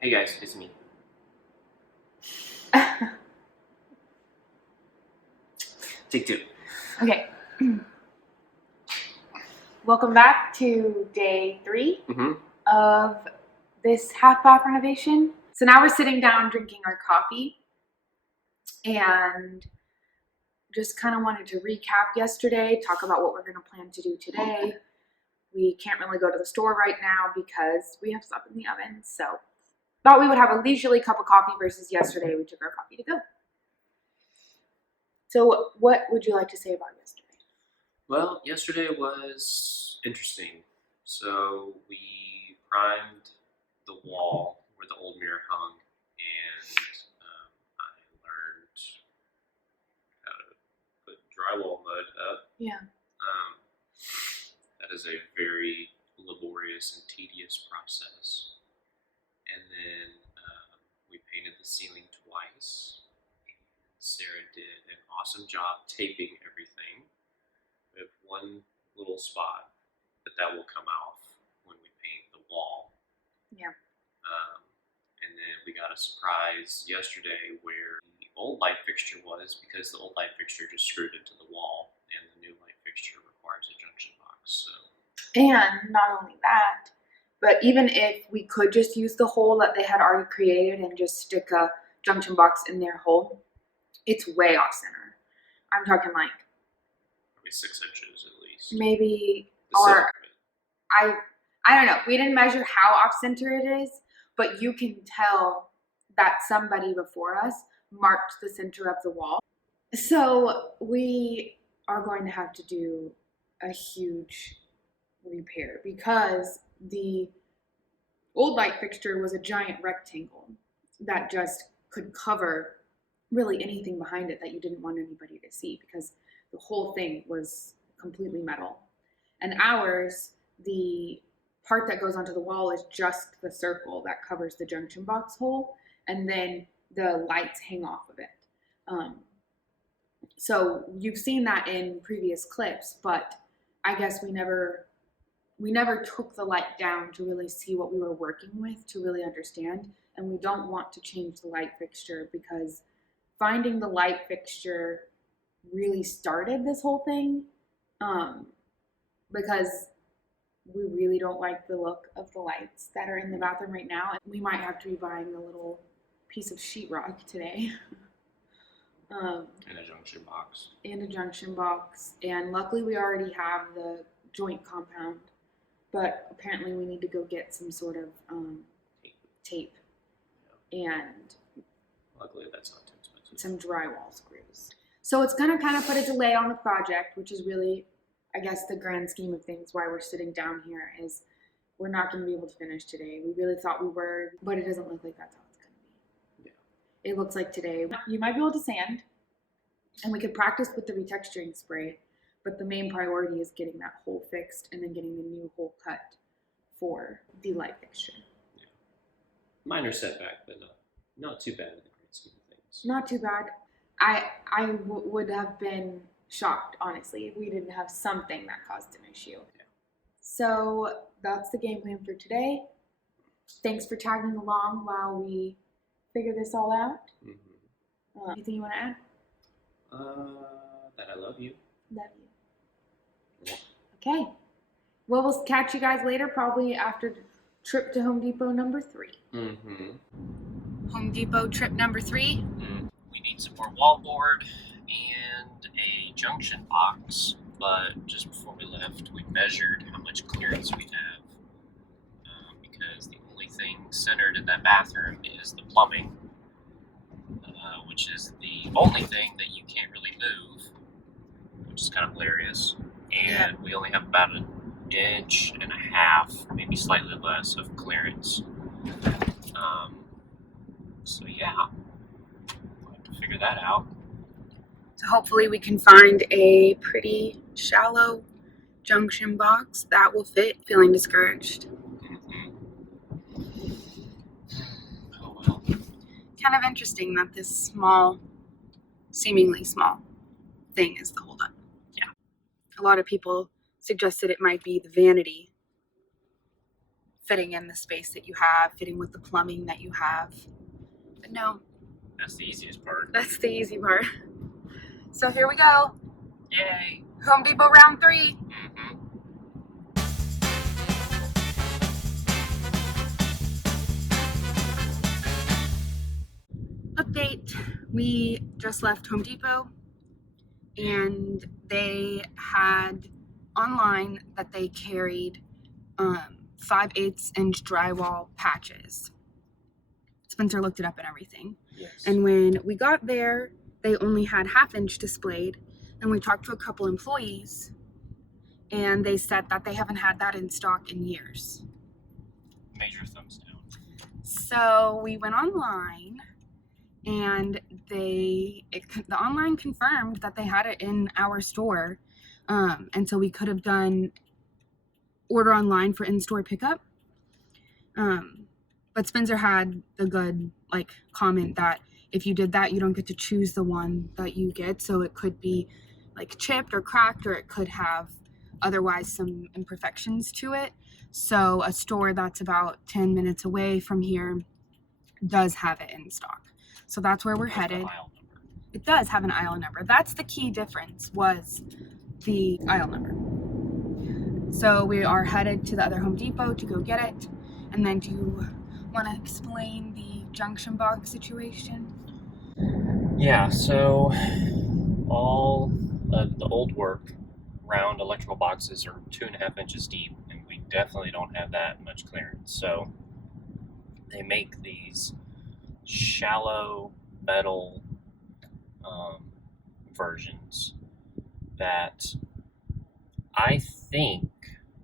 Hey guys, it's me. Take two. Okay. Welcome back to day 3 of this half bath renovation. So now we're sitting down drinking our coffee and just kind of wanted to recap yesterday, talk about what we're going to plan to do today. We can't really go to the store right now because we have stuff in the oven. So thought we would have a leisurely cup of coffee versus yesterday we took our coffee to go. So what would you like to say about yesterday? Well, yesterday was interesting. So we primed the wall where the old mirror hung, and I learned how to put drywall mud up. Yeah. That is a very laborious and tedious process. And then we painted the ceiling twice. Sarah did an awesome job taping everything. We have one little spot, but that will come off when we paint the wall. Yeah. And then we got a surprise yesterday where the old light fixture was, because the old light fixture just screwed into the wall, and the new light fixture requires a junction box. And not only that, but even if we could just use the hole that they had already created and just stick a junction box in their hole, it's way off center. I'm talking like Probably 6 inches at least. maybe, The or center of it. I don't know. We didn't measure how off center it is, but you can tell that somebody before us marked the center of the wall. So we are going to have to do a huge repair because the old light fixture was a giant rectangle that just could cover really anything behind it that you didn't want anybody to see, because the whole thing was completely metal. And ours, the part that goes onto the wall is just the circle that covers the junction box hole, and then the lights hang off of it. So you've seen that in previous clips, but I guess we never took the light down to really see what we were working with, to really understand. And we don't want to change the light fixture, because finding the light fixture really started this whole thing, because we really don't like the look of the lights that are in the bathroom right now. We might have to be buying a little piece of sheetrock today. And a junction box. And luckily we already have the joint compound, but apparently we need to go get some sort of tape. Yeah. And luckily that's not too expensive. Some drywall screws. So it's going to kind of put a delay on the project, which is really, I guess, the grand scheme of things why we're sitting down here, is we're not going to be able to finish today. We really thought we were, but it doesn't look like that's how it's going to be. Yeah. It looks like today you might be able to sand, and we could practice with the retexturing spray, but the main priority is getting that hole fixed and then getting the new hole cut for the light fixture. Yeah. Minor setback, but not too bad in the grand scheme of things. Not too bad. I would have been shocked, honestly, if we didn't have something that caused an issue. Yeah. So that's the game plan for today. Thanks for tagging along while we figure this all out. Mm-hmm. Anything you want to add? That I love you. Love you. Yeah. Okay. Well, we'll catch you guys later, probably after trip to Home Depot number 3. Mm-hmm. Home Depot trip number 3. Mm. We need some more wallboard and a junction box, but just before we left, we measured how much clearance we have, because the only thing centered in that bathroom is the plumbing, which is the only thing that you can't really move, which is kind of hilarious. And we only have about 1.5 inches, maybe slightly less, of clearance. So yeah, we'll have to figure that out. So hopefully we can find a pretty shallow junction box that will fit. Feeling discouraged. Mm-hmm. Oh well. Kind of interesting that this small, seemingly small thing is the holdup. Yeah. A lot of people suggested it might be the vanity fitting in the space that you have, fitting with the plumbing that you have. But no, That's the easiest part. that's the easy part. So here we go. Yay! Home Depot round 3. Mm-hmm. Update, we just left Home Depot and they had online that they carried 5/8 inch drywall patches. Spencer looked it up and everything. Yes. And when we got there, they only had 1/2 inch displayed, and we talked to a couple employees and they said that they haven't had that in stock in years. Major thumbs down. So we went online and the online confirmed that they had it in our store, and so we could have done order online for in-store pickup, but Spencer had the good comment that if you did that, you don't get to choose the one that you get, so it could be chipped or cracked, or it could have otherwise some imperfections to it. So a store that's about 10 minutes away from here does have it in stock. So that's where we're headed. It does have an aisle number. That's the key difference, was the aisle number. So we are headed to the other Home Depot to go get it. And then do you want to explain the junction box situation? Yeah, so all of the old work round electrical boxes are 2.5 inches deep, and we definitely don't have that much clearance. So they make these shallow metal versions that I think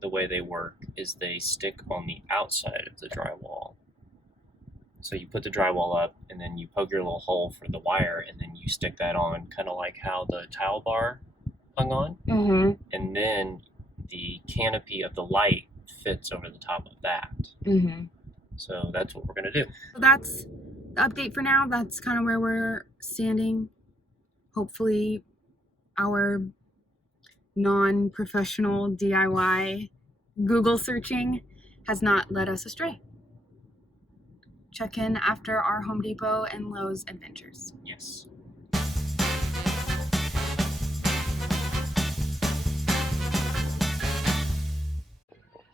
the way they work is they stick on the outside of the drywall. So you put the drywall up and then you poke your little hole for the wire and then you stick that on, kind of like how the tile bar hung on. Mm-hmm. And then the canopy of the light fits over the top of that. Mm-hmm. So that's what we're going to do. So that's the update for now. That's kind of where we're standing. Hopefully our non-professional DIY Google searching has not led us astray. Check in after our Home Depot and Lowe's adventures. Yes.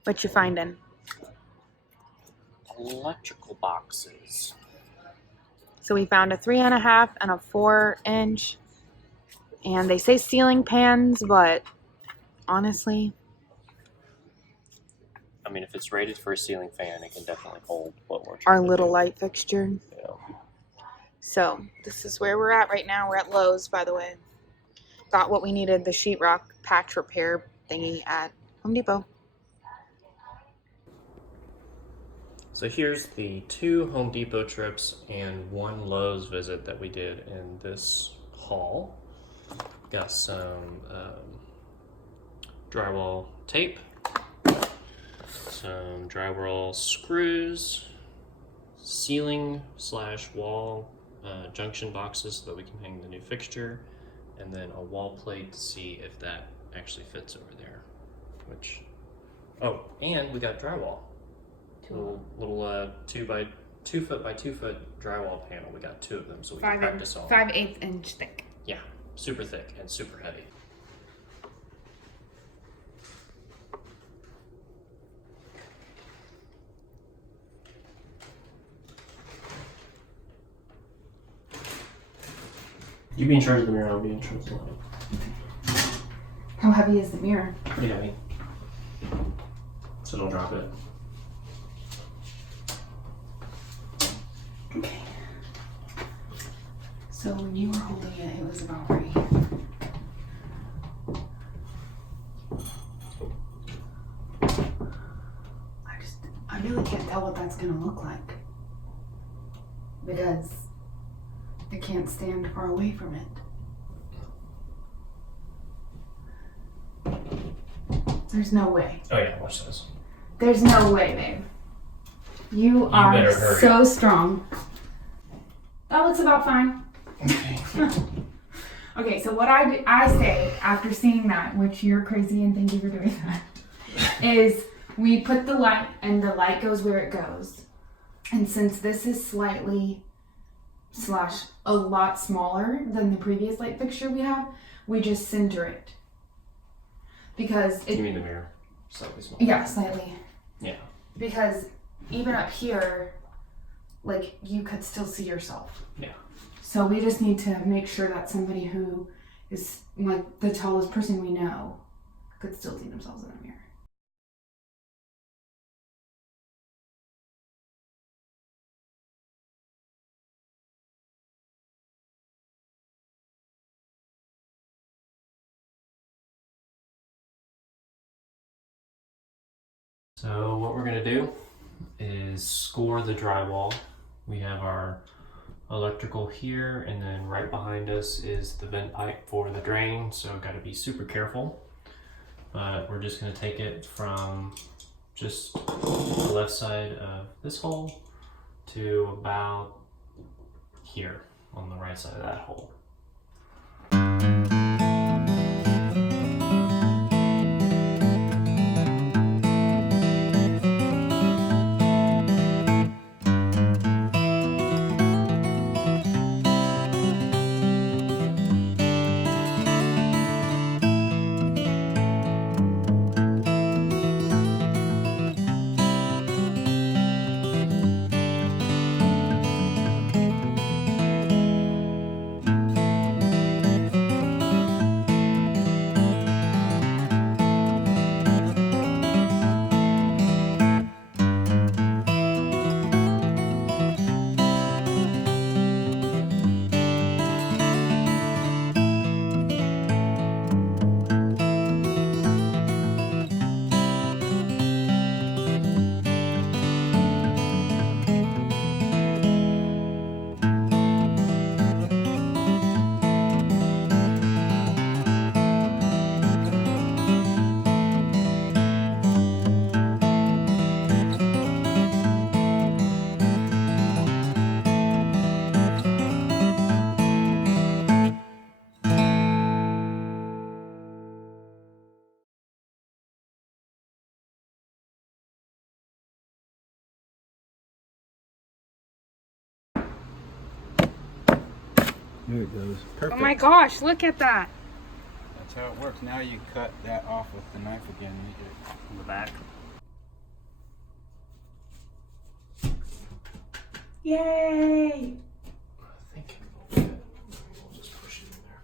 What you finding? Electrical boxes. So we found a 3.5 and a 4 inch, and they say ceiling pans, but honestly, I mean, if it's rated for a ceiling fan, it can definitely hold what we're our trying to little do. light fixture. Yeah. So this is where we're at right now. We're at Lowe's, by the way. Got what we needed, the sheetrock patch repair thingy at Home Depot. So here's the 2 Home Depot trips and 1 Lowe's visit that we did in this haul. Got some drywall tape, some drywall screws, ceiling/wall junction boxes so that we can hang the new fixture, and then a wall plate to see if that actually fits over there. And we got drywall. Little 2 by 2 foot by 2 foot drywall panel. We got 2 of them, so we can practice on. 5/8 inch thick. Yeah, super thick and super heavy. You be in charge of the mirror, I'll be in charge of the light. How heavy is the mirror? Pretty heavy. So don't drop it. Okay. So when you were holding it, it was about right. I really can't tell what that's gonna look like, because I can't stand far away from it. There's no way. Oh yeah, watch this. There's no way, babe. You are better hurry so strong. That looks about fine. Okay. Okay, so what I say after seeing that, which you're crazy and thank you for doing that, is We put the light, and the light goes where it goes. And since this is slightly / a lot smaller than the previous light fixture we have, we just center it. Because You mean the mirror? Slightly smaller. Yeah, slightly. Yeah. Because even up here, like, you could still see yourself. Yeah. So we just need to make sure that somebody who is like the tallest person we know could still see themselves in the mirror. So what we're gonna do is score the drywall. We have our electrical here, and then right behind us is the vent pipe for the drain, so gotta be super careful. But we're just gonna take it from just the left side of this hole to about here on the right side of that hole. There it goes. Perfect. Oh my gosh, look at that. That's how it works. Now you cut that off with the knife again. On the back. Yay! I think we'll just push it in there.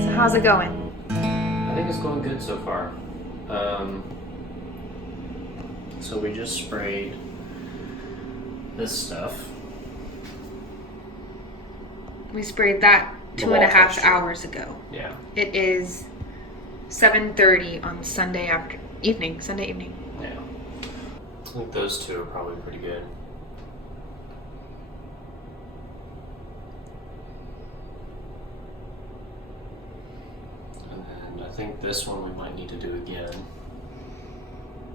So how's it going? I think it's going good so far. So we just sprayed this stuff. We sprayed that The 2.5 wall texture. hours ago. Yeah. It is 7:30 on Sunday evening. Yeah. I think those two are probably pretty good. And then I think this one we might need to do again,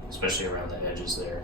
especially around the edges there.